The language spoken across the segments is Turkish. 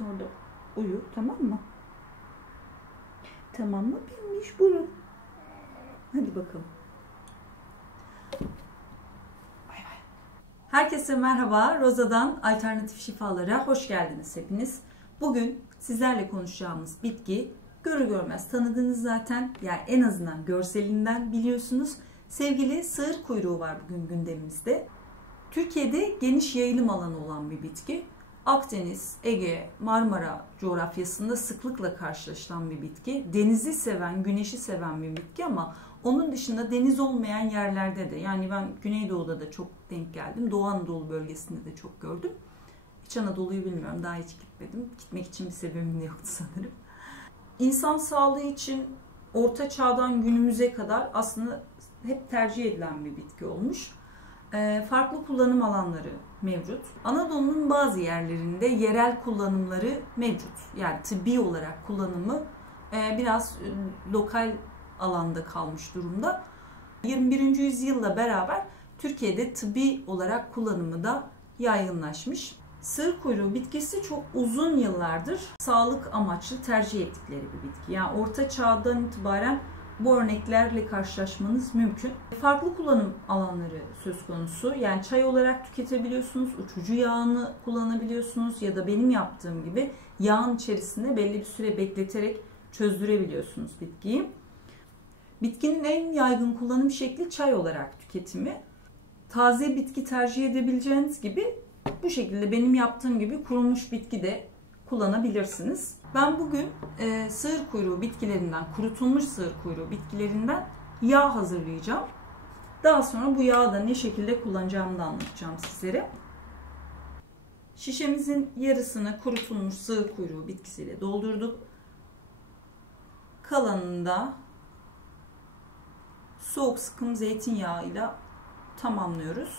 Git orada uyu, tamam mı? Tamam mı? Binmiş, buyurun. Hadi bakalım. Bay bay. Herkese merhaba. Roza'dan Alternatif Şifalara hoş geldiniz hepiniz. Bugün sizlerle konuşacağımız bitki görür görmez tanıdınız zaten. Yani en azından görselinden biliyorsunuz. Sevgili sığır kuyruğu var bugün gündemimizde. Türkiye'de geniş yayılım alanı olan bir bitki. Akdeniz, Ege, Marmara coğrafyasında sıklıkla karşılaşılan bir bitki. Denizi seven, güneşi seven bir bitki ama onun dışında deniz olmayan yerlerde de, yani ben Güneydoğu'da da çok denk geldim. Doğu Anadolu bölgesinde de çok gördüm. İç Anadolu'yu bilmiyorum, daha hiç gitmedim. Gitmek için bir sebebim de yoktu sanırım. İnsan sağlığı için Orta Çağ'dan günümüze kadar aslında hep tercih edilen bir bitki olmuş. Farklı kullanım alanları mevcut. Anadolu'nun bazı yerlerinde yerel kullanımları mevcut. Yani tıbbi olarak kullanımı biraz lokal alanda kalmış durumda. 21. yüzyılla beraber Türkiye'de tıbbi olarak kullanımı da yaygınlaşmış. Sığır kuyruğu bitkisi çok uzun yıllardır sağlık amaçlı tercih ettikleri bir bitki. Yani Orta Çağ'dan itibaren bu örneklerle karşılaşmanız mümkün. Farklı kullanım alanları söz konusu. Yani çay olarak tüketebiliyorsunuz, uçucu yağını kullanabiliyorsunuz ya da benim yaptığım gibi yağın içerisinde belli bir süre bekleterek çözdürebiliyorsunuz bitkiyi. Bitkinin en yaygın kullanım şekli çay olarak tüketimi. Taze bitki tercih edebileceğiniz gibi bu şekilde benim yaptığım gibi kurumuş bitki de kullanabilirsiniz. Ben bugün sığır kuyruğu bitkilerinden, kurutulmuş sığır kuyruğu bitkilerinden yağ hazırlayacağım. Daha sonra bu yağı da ne şekilde kullanacağımı da anlatacağım sizlere. Şişemizin yarısını kurutulmuş sığır kuyruğu bitkisiyle doldurduk. Kalanını da soğuk sıkım zeytinyağıyla tamamlıyoruz.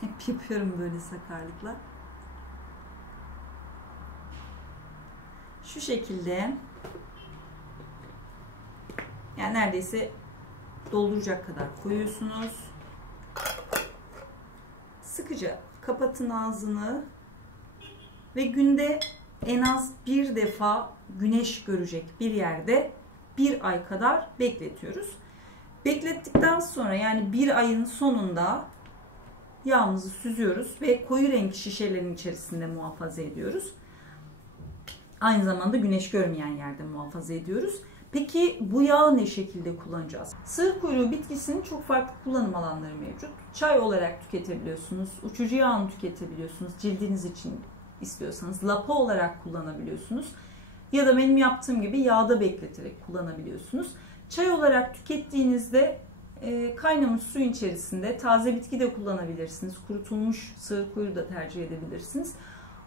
Hep yapıyorum böyle sakarlıkla. Şu şekilde, yani neredeyse dolduracak kadar koyuyorsunuz. Sıkıca kapatın ağzını ve günde en az bir defa güneş görecek bir yerde 1 ay kadar bekletiyoruz. Beklettikten sonra, yani 1 ayın sonunda yağımızı süzüyoruz ve koyu renk şişelerin içerisinde muhafaza ediyoruz. Aynı zamanda güneş görmeyen yerde muhafaza ediyoruz. Peki bu yağı ne şekilde kullanacağız? Sığır kuyruğu bitkisinin çok farklı kullanım alanları mevcut. Çay olarak tüketebiliyorsunuz, uçucu yağını tüketebiliyorsunuz, cildiniz için istiyorsanız lapa olarak kullanabiliyorsunuz. Ya da benim yaptığım gibi yağda bekleterek kullanabiliyorsunuz. Çay olarak tükettiğinizde kaynamış suyun içerisinde taze bitki de kullanabilirsiniz. Kurutulmuş sığır kuyruğu da tercih edebilirsiniz.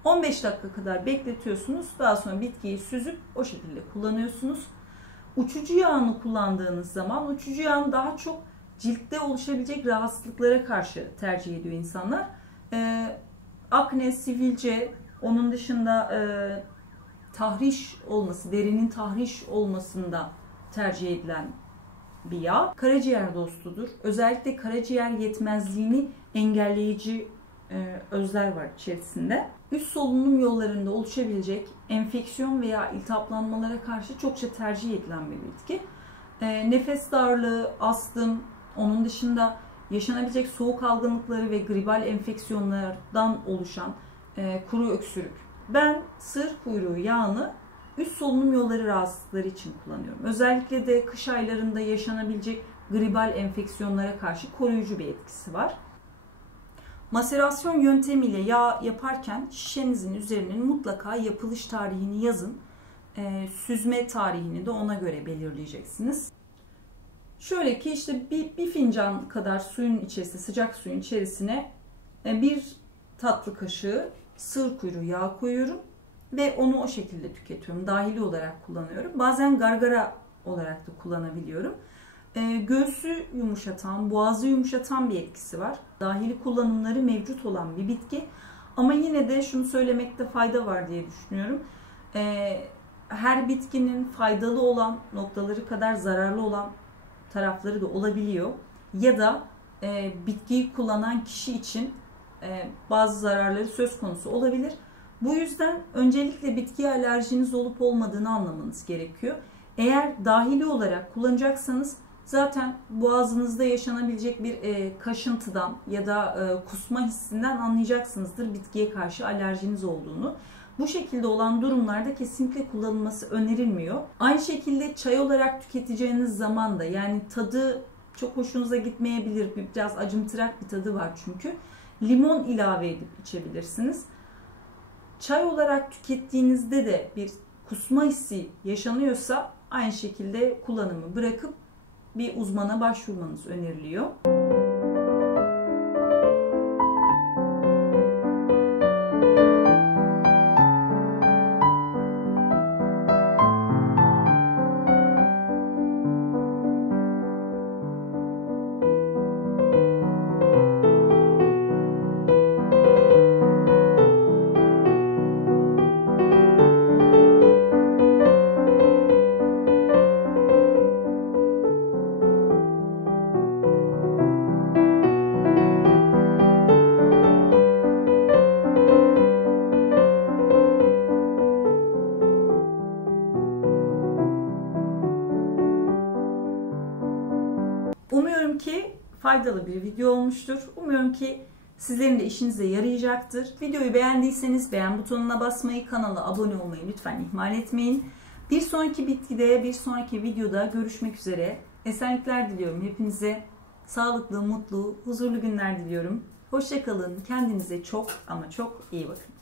15 dakika kadar bekletiyorsunuz. Daha sonra bitkiyi süzüp o şekilde kullanıyorsunuz. Uçucu yağını kullandığınız zaman uçucu yağını daha çok ciltte oluşabilecek rahatsızlıklara karşı tercih ediyor insanlar. Akne, sivilce, onun dışında tahriş olması, derinin tahriş olmasında tercih edilen bir yağ. Karaciğer dostudur. Özellikle karaciğer yetmezliğini engelleyici özler var içerisinde. Üst solunum yollarında oluşabilecek enfeksiyon veya iltihaplanmalara karşı çokça tercih edilen bir bitki. Nefes darlığı, astım, onun dışında yaşanabilecek soğuk algınlıkları ve gribal enfeksiyonlardan oluşan kuru öksürük. Ben sığır kuyruğu yağını üst solunum yolları rahatsızlıkları için kullanıyorum. Özellikle de kış aylarında yaşanabilecek gribal enfeksiyonlara karşı koruyucu bir etkisi var. Maserasyon yöntemiyle yağ yaparken şişenizin üzerinin mutlaka yapılış tarihini yazın. Süzme tarihini de ona göre belirleyeceksiniz. Şöyle ki işte bir fincan kadar suyun içerisine, sıcak suyun içerisine 1 tatlı kaşığı sığır kuyruğu yağı koyuyorum ve onu o şekilde tüketiyorum. Dahili olarak kullanıyorum. Bazen gargara olarak da kullanabiliyorum. Göğsü yumuşatan, boğazı yumuşatan bir etkisi var. Dahili kullanımları mevcut olan bir bitki. Ama yine de şunu söylemekte fayda var diye düşünüyorum. Her bitkinin faydalı olan noktaları kadar zararlı olan tarafları da olabiliyor. Ya da bitkiyi kullanan kişi için bazı zararları söz konusu olabilir. Bu yüzden öncelikle bitkiye alerjiniz olup olmadığını anlamanız gerekiyor. Eğer dahili olarak kullanacaksanız zaten boğazınızda yaşanabilecek bir kaşıntıdan ya da kusma hissinden anlayacaksınızdır bitkiye karşı alerjiniz olduğunu. Bu şekilde olan durumlarda kesinlikle kullanılması önerilmiyor. Aynı şekilde çay olarak tüketeceğiniz zaman da, yani tadı çok hoşunuza gitmeyebilir, biraz acımtırak bir tadı var çünkü. Limon ilave edip içebilirsiniz. Çay olarak tükettiğinizde de bir kusma hissi yaşanıyorsa aynı şekilde kullanımı bırakıp bir uzmana başvurmanız öneriliyor. Umuyorum ki faydalı bir video olmuştur. Umuyorum ki sizlerin de işinize yarayacaktır. Videoyu beğendiyseniz beğen butonuna basmayı, kanala abone olmayı lütfen ihmal etmeyin. Bir sonraki bitkide, bir sonraki videoda görüşmek üzere. Esenlikler diliyorum hepinize. Sağlıklı, mutlu, huzurlu günler diliyorum. Hoşça kalın. Kendinize çok ama çok iyi bakın.